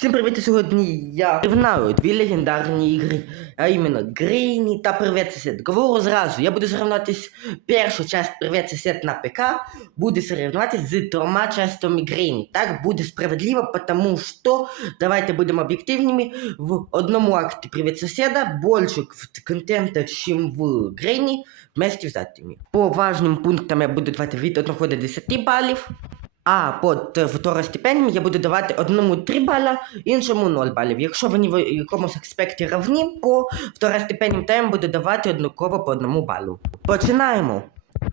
Всім привіт! Сьогодні я рівнаю дві легендарні ігри, а іменно Грейні та Привет Сосед. Говорю зразу, я буду соревнуватись першу часть Привет Сосед на ПК, буду соревнуватись з трьома частями Грейні. Так буде справедливо, потому що, давайте будемо об'єктивними, в одному акті Привет Соседа більше контента, чим в Грейні, вместе взятими. По важним пунктам я буду давати від 1 до 10 балів. А под е, второстепенним я буду давати одному 3 бала, іншому 0 балів. Якщо вони в якомусь аспекті равні, по второстепенним їм буду давати однаково по одному балу. Починаємо.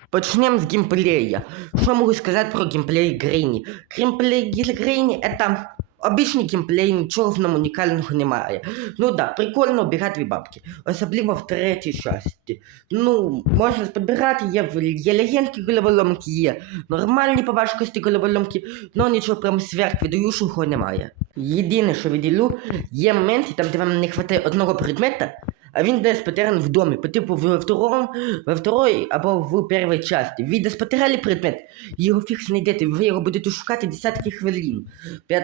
Почнемо з геймплея. Що можу сказати про геймплей грині? Геймплей грині это обичний геймплей, нічого в ньому унікального немає. Ну да, прикольно обігати бабки, особливо в третій часті. Ну, можна збирати, є, є легенькі головоломки, є нормальні по важкості головоломки, але нічого прям сверхвідуючого немає. Єдине, що відділю, є моменти, там, де вам не вистачає одного предмета, а він десь потерян в домі, по типу во втором, во второй або в першій часті. Ви десь потеряли предмет, його фіг знайдете, ви його будете шукати десятки хвилин.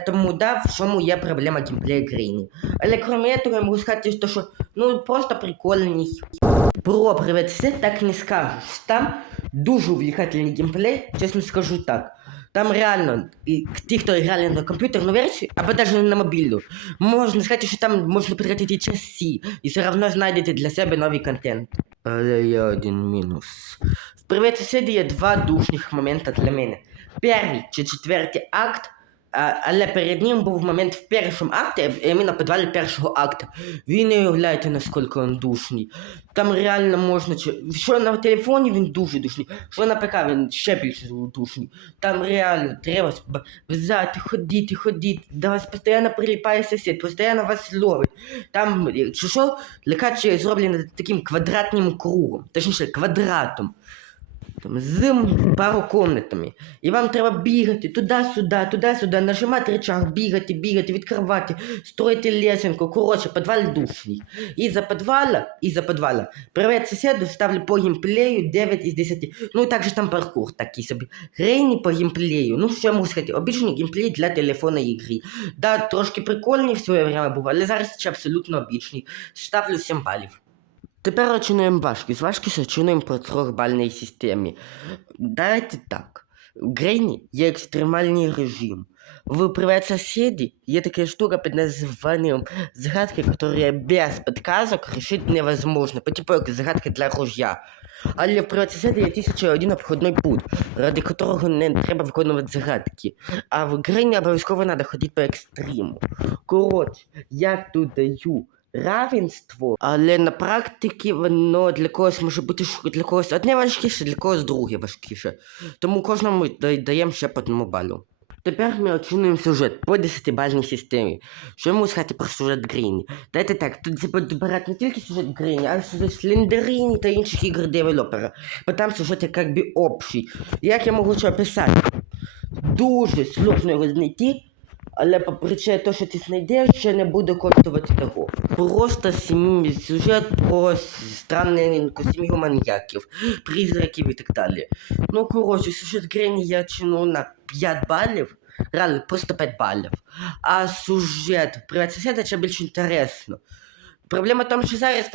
Тому да, в чому є проблема геймплея Грейні. Але крім цього, я можу сказати, що, ну просто прикольний. Про привет все так не скажеш. Там дуже увлекательний геймплей, чесно скажу так. Там реально, і ті, хто грали на комп'ютерну версію, або навіть на мобільну, можна сказати, що там можна потратити часи і все одно знайдете для себе новий контент. Але є один мінус. В привет сусіді є два душних моменти для мене. Перший чи четвертий акт, але перед ним був момент в першому акті, іменно підвалі першого акту. Ви не уявляєте, наскільки він душний. Там реально можна. Що на телефоні він дуже душний, що на ПК він ще більше душний. Там реально треба взяти, ходити, ходити, до вас постійно приліпає сусід, постійно вас ловить. Там, що, лікачі зроблені таким квадратним кругом, точніше квадратом. Там, з пару комнатами. І вам треба бігати туди-сюди, туди-сюди, нажимати рычаг, бігати, бігати, відкривати, строїти лесенку. Коротше, підвал душний. І за підвала, і за підвала. Привет сусіду ставлю по геймплею 9 із 10. Ну і також там паркур такий собі. Грейні по геймплею. Ну що я можу сказати, обичний геймплей для телефона і гри. Да, трошки прикольний в своє время був, але зараз ще абсолютно обичний. Ставлю 7 балів. Тепер оцінуємо важкість. Важкість оцінуємо по трьохбальній системі. Давайте так. В Грейні є екстремальний режим. В привет соседи є така штука під названням загадки, которые без подсказок решить невозможно. По типу як загадки для ружья. Але в приват соседи є 1001 обходний путь, ради которого не треба виконувати загадки. А в Грейні обов'язково треба ходити по екстриму. Коротше, я тут даю равенство, але на практиці воно для когось може бути для когось одне важкіше, для когось друге важкіше. Тому кожному да- даємо ще по одному балю. Тепер ми оцінюємо сюжет по 10-бальній системі. Що я можу сказати про сюжет Гріні? Дайте так, тут добирати не тільки сюжет Гріні, а й сюжет Слендеріні та інших ігор девелопера. Бо там сюжет як общий. Як я можу це описати? Дуже сложно його знайти, але по причині того, що ти знайдеш, ще не буде коштувати того. Просто сім... сюжет про странненьку сім'ю маньяків, призраків і так далі. Ну, коротше, сюжет Грені я чину на 5 балів, реально просто 5 балів. А сюжет про це ще більш інтересно. Проблема в тому, що зараз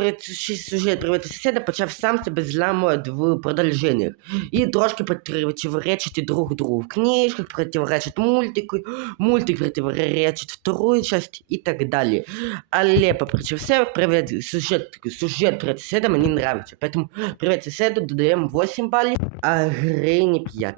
сюжет приват сусіда почав сам себе зламувати в продовженнях. І трошки противоречить друг другу. В книжках противоречить мультику, мультик противоречить вторую часть і так далі. Але, попри все, привет, сюжет, сюжет привет соседа мені нравится. Поэтому привет соседу додаємо 8 балів, а Грейні 5.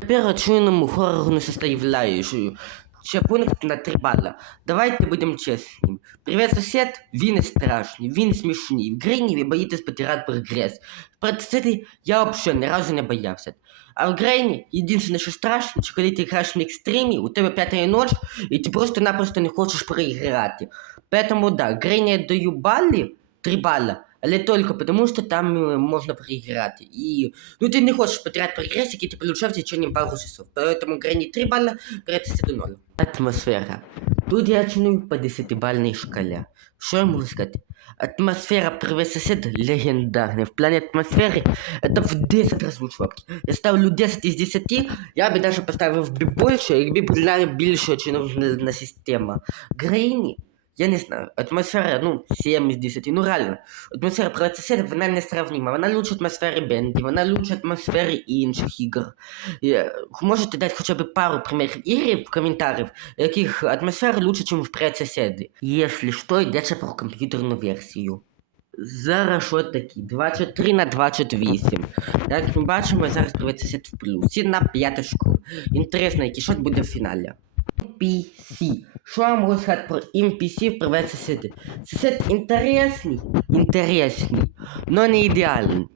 Тепер оцінимо хорорну составляющую. Ще пункт на 3 бала. Давайте будемо чесними. Привет, сосед, він не страшний, він смішний. В Грейні ви боїтесь потирати прогрес. В Предсети я взагалі ні разу не боявся. А в Грейні єдине, що страшно, що коли ти граєш на екстримі, у тебе п'ята ніч, і ти просто-напросто не хочеш проіграти. Поэтому да, Грейні я даю бали, 3 бала, але тільки тому, що там е, можна проіграти. І ну ти не хочеш потеряти прогрес, який ти получав в течение пару часов. Поэтому Грейні 3 бала, Предсети 0. Атмосфера. Тут я оцінюю по 10-бальній шкалі. Що я можу сказати? Атмосфера привет сосед легендарная. В плане атмосферы это в 10 раз лучше бабки. Я ставлю 10 из 10, я бы даже поставив би більше, якби була більш очиновна система. Грейні, я не знаю, атмосфера, ну, 7 из 10, ну реально. Атмосфера сосед, вона несравнима. Вона лучше атмосфери Бенді, вона лучше атмосфери інших ігор. Я- Можете дати хоча б пару примерів ігр в коментарів, яких атмосфера лучше, ніж в привет соседі. Якщо що, йдеться про комп'ютерну версію. Зараз що такі? 24 на 28. Як ми бачимо, зараз приведеться сет в плюсі на п'яточку. Інтересно, який шот буде в фіналі. NPC. Що я можу сказати про NPC в приведеться сети? Це сет інтересний, інтересний, но не ідеальний.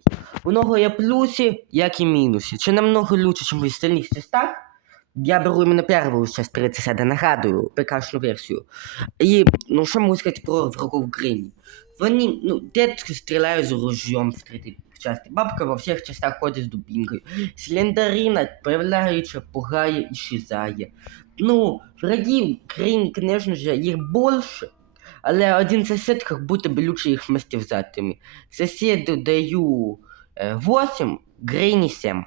У нього є плюси, як і мінуси. Чи намного лучше, ніж в остальних частях? Я беру іменно першу часть 30, нагадую, ПКшну версію. І, ну, що можу сказати про врагов в Грині? Вони, ну, детки стріляють з ружьем в третій часті. Бабка во всіх частях ходить з дубінкою. Слендерина, появляючи, пугає і щезає. Ну, врагів Грині, звісно ж, їх більше, але один сосед как будто бы лучше їх вместе взятими. Соседу даю э, 8, Грині 7.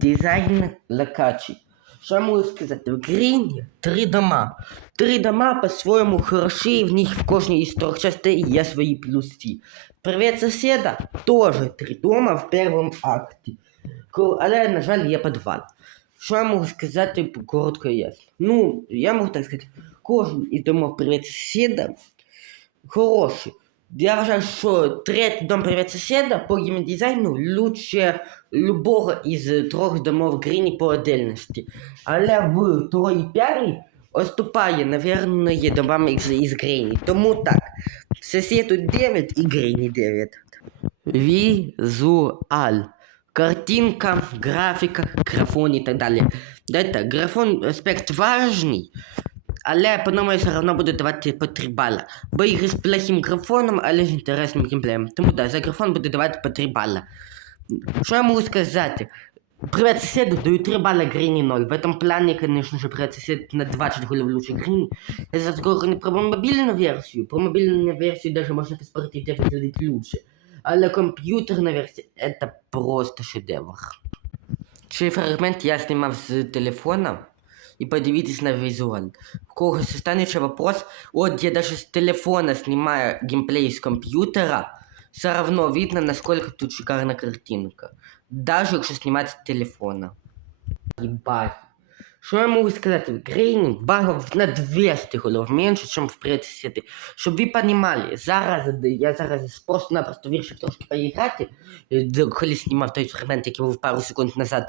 Дизайн локацій. Що я можу сказати? В Гріні три дома. Три дома по-своєму хороші, в них в кожній із трьох частей є свої плюси. Привіт, сусіда, теж три дома в першому акті. Але, на жаль, є підвал. Що я можу сказати коротко і ясно? Ну, я можу так сказати, кожен із домов привіт сусіда хороший. Я вважаю, що третій дом привіт сусіда по геймдизайну лучше любого із трьох домов Гріні по отдельності. Але в другій п'ярі оступає, наверное, є домами із, із Гріні. Тому так, сусіду 9 і Гріні 9. Візуаль. Картинка, графіка, графон і так далі. Это, графон аспект важний, але по ньому я все одно буду давати по 3 бала. Бо ігри з плохим графоном, але з інтересним геймплеєм. Тому да, за графон буду давати по 3 бала. Що я можу сказати? Привет соседу даю 3 балла Грини 0. В этом плане, конечно же, привет сосед на 20 голов лучше Грини. Я зараз говорю не про мобільну версію. Про мобільну версію даже можна поспорити, де виглядить лучше. Але комп'ютерна версія это просто шедевр. Цей фрагмент я знімав з телефона. І подивитесь на визуал. У когось останется вопрос, вот я даже с телефона снимаю геймплей с компьютера, все равно видно, насколько тут шикарна картинка. Даже якщо знімати з телефона. Ебать. Що я можу сказати? В Грейні багів на 200 голов менше, ніж в предсети. Щоб ви розуміли, зараз я зараз просто-напросто вирішив трошки поіграти, коли знімав той фрагмент, який був пару секунд назад.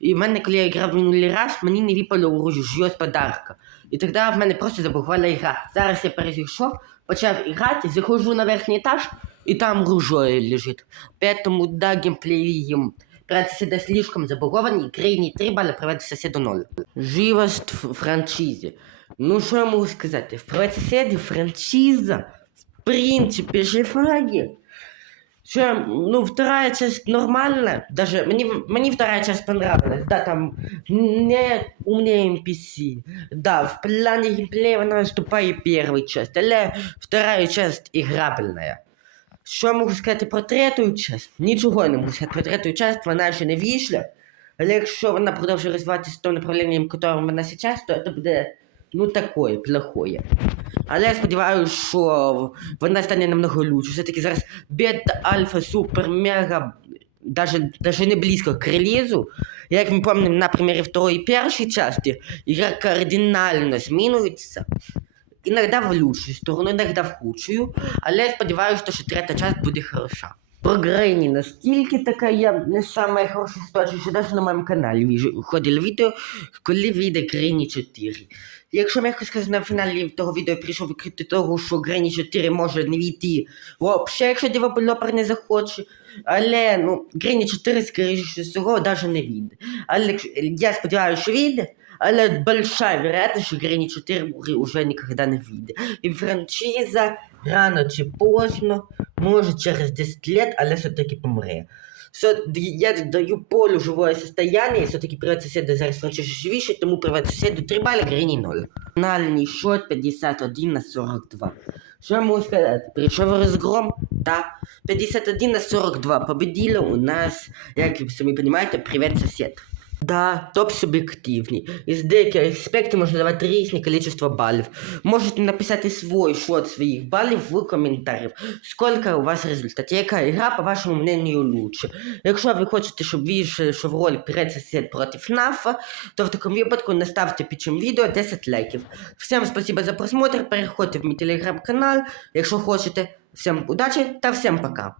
І в мене, коли я грав минулий раз, мені не випало ружьо з подарка. І тоді в мене просто забухвала ігра. Зараз я перейшов, почав грати, заходжу на верхній етаж, і там ружьо лежить. Поэтому, да, Привет соседа слишком забагований, Грейні 3 бали, привет соседу 0. Живость в франшизі. Ну, що я можу сказати? В соседі франшиза, в принципі, живає. Що, ну, вторая часть нормальная, даже мне, мне вторая часть понравилась, да, там не умнее NPC, да, в плане геймплея она уступает первой часть, але вторая часть играбельная. Що я можу сказати про третю частину? Нічого я не можу сказати про третю частину, вона ще не вийшла. Але якщо вона продовжує розвиватися в тому направленні, вона зараз, то це буде ну такое, плохое. Але я сподіваюся, що вона стане намного лучше. Все-таки зараз бета, альфа, супер, мега, даже, даже не близько к релізу. Як ми пам'ятаємо на примірі второї і першої частини, ігра кардинально змінюється. Іногда в лучшую сторону, іногда в худшую. Але я сподіваюся, що третя часть буде хороша. Про Грейні настільки така є не саме ситуація, що навіть на моєму каналі віж- відео, коли вийде Грейні 4. Якщо м'яко сказати, на фіналі того відео прийшов викрити того, що Грейні 4 може не війти взагалі, якщо девелопер не захоче. Але ну, Грейні 4, скоріше всього, навіть не вийде. Але я сподіваюся, що вийде Але большая вероятность, что Грэнни 4 уже никогда не выйдет. И франшиза рано чи поздно, может через 10 лет, але все-таки помре. Все, я даю полю живое состояние, все-таки привет соседу зараз франшиза живіше, тому привет соседу 3 бали, Грэнни 0. Фінальний счет 51 на 42. Що я можу сказати? Прийшов розгром, та 51 на 42 победили у нас, як ви самі розумієте, привіт сосед. Да, топ суб'єктивний. Із деяких аспектів можна давати різне кількість балів. Можете написати свій шот своїх балів в коментарях. Скільки у вас результатів? Яка гра, по вашому мнению, лучше? Якщо ви хочете, щоб більше, що в роль Привет сосед проти ФНАФа, то в такому випадку наставте під цим відео 10 лайків. Всім спасибо за просмотр, переходьте в мій телеграм-канал, якщо хочете. Всім удачі та всім пока.